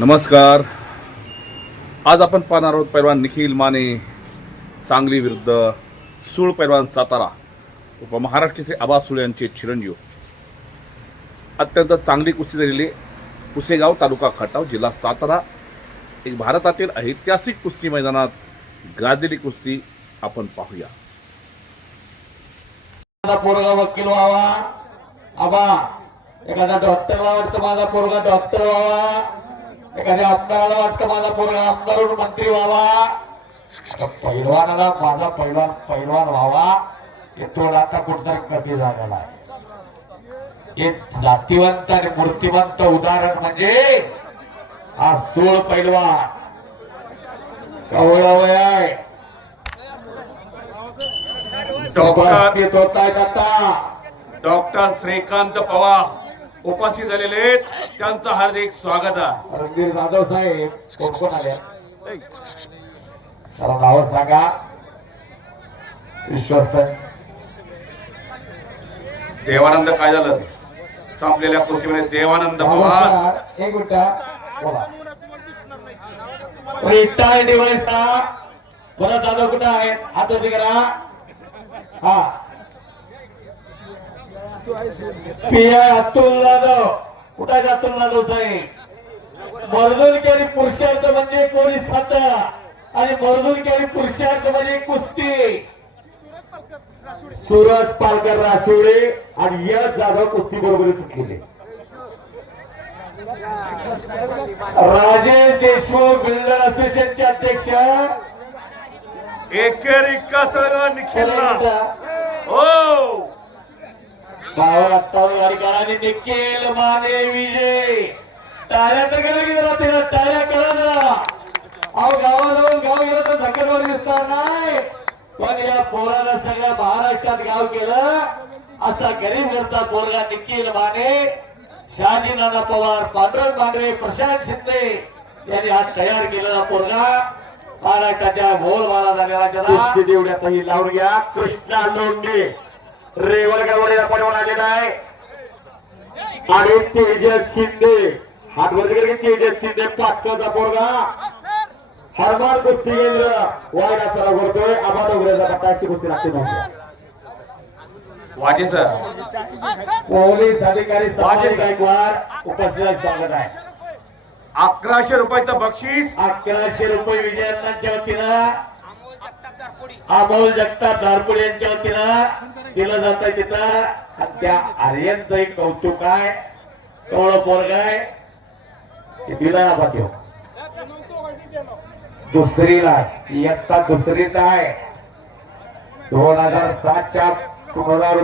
नमस्कार. आज आपण पाहणार आहोत पैलवान निखिल माने सांगली विरुद्ध सूळ पैलवान सातारा उपमहाराष्ट्र केसरी आबा सूळ यांचे चिरंजीव. अत्यंत चांगली कुस्ती झालेली पुसेगाव तालुका खटाव जिल्हा सातारा. एक भारतातील ऐतिहासिक कुस्ती मैदानात गाजलेली कुस्ती आपण पाहूया. पोरगा वकील व्हावा, आबा एखादा डॉक्टरला वाटतं माझा पोरगा डॉक्टर व्हावा, एखाद्या आमदाराला वाटतं माझा पोरगा आमदार मंत्री व्हावा, पैलवानाला माझा पैलवान व्हावा. येतो आता कुठतरी कमी झालेला आहे. एक जातीवंत आणि मूर्तिवंत उदाहरण म्हणजे हा सूळ पैलवान कवळा वय आहे. डॉक्टर श्रीकांत पवार उपस्थित झालेले आहेत, त्यांचं हार्दिक स्वागत आहे. रणधीर जाधव साहेब कोण कोण आले त्याला नाव सांगा. विश्वस्त देवानंद काय झालं संपलेल्या कुस्तीमध्ये देवानंद पवार एक मिनिट बोला. रिटायर डिवाइस परत जाधव कुठं आहे? हात वरती करा. हा पीआय अतुल जाधव कुठं आहे? अतुल जाधव साहेब. मर्दून केली पुरुषार्थ म्हणजे पोलीस खातं आणि मर्दून केली पुरुषार्थ म्हणजे कुस्ती. सूरज पालकर राशिवळे आणि यश जाधव कुस्ती बरोबर सुटलेले. राजेश देशमुख बिल्डर असोसिएशनचे अध्यक्ष एकेरी कसरला निखिलला हो पावर अत्तावर गाडीकरांनी निखिल माने विजय. टाळ्या तर केलं की जरा तिला टाळ्या करा जरा. अहो गावाजवळ गाव गेलं तर धक्कनवर दिसणार नाही, पण या पोराला सगळ्या महाराष्ट्रात गाव केलं. असा गरीब घरचा पोरगा निखिल माने, शहाजी नाना पवार, पांडुरंग मांडवे, प्रशांत शिंदे यांनी आज तयार केलेला पोरगा महाराष्ट्राच्या बोलबाला झालेला जरा देवड्यातही लावून घ्या. कृष्णा लोंढे रेवलगावला पडवून आलेला आहे आणि तेजस शिंदे हातवरती तेजस शिंदे पाटकरचा पोरगा हरमान कुस्ती केंद्र वायदा सराव करतोय. आबा डोंगरेचा पट्टाची कुस्ती लागते. वाजे सर पोलीस अधिकारी संभाजी गायकवाड उपस्थित स्वागत आहे. 1100 रुपयाचं बक्षीस 1100 रुपये विजयांच्या वतीनं अमोल जगताप धारपुडे यांच्या वतीनं दिलं जात आहे तिथं. आणि त्या आर्यनचं एक कौतुक आहे. कवळं पोरग आहे दिला पाठव दुसरीला इयत्ता दुसरीत आहे. 2007च्या 2000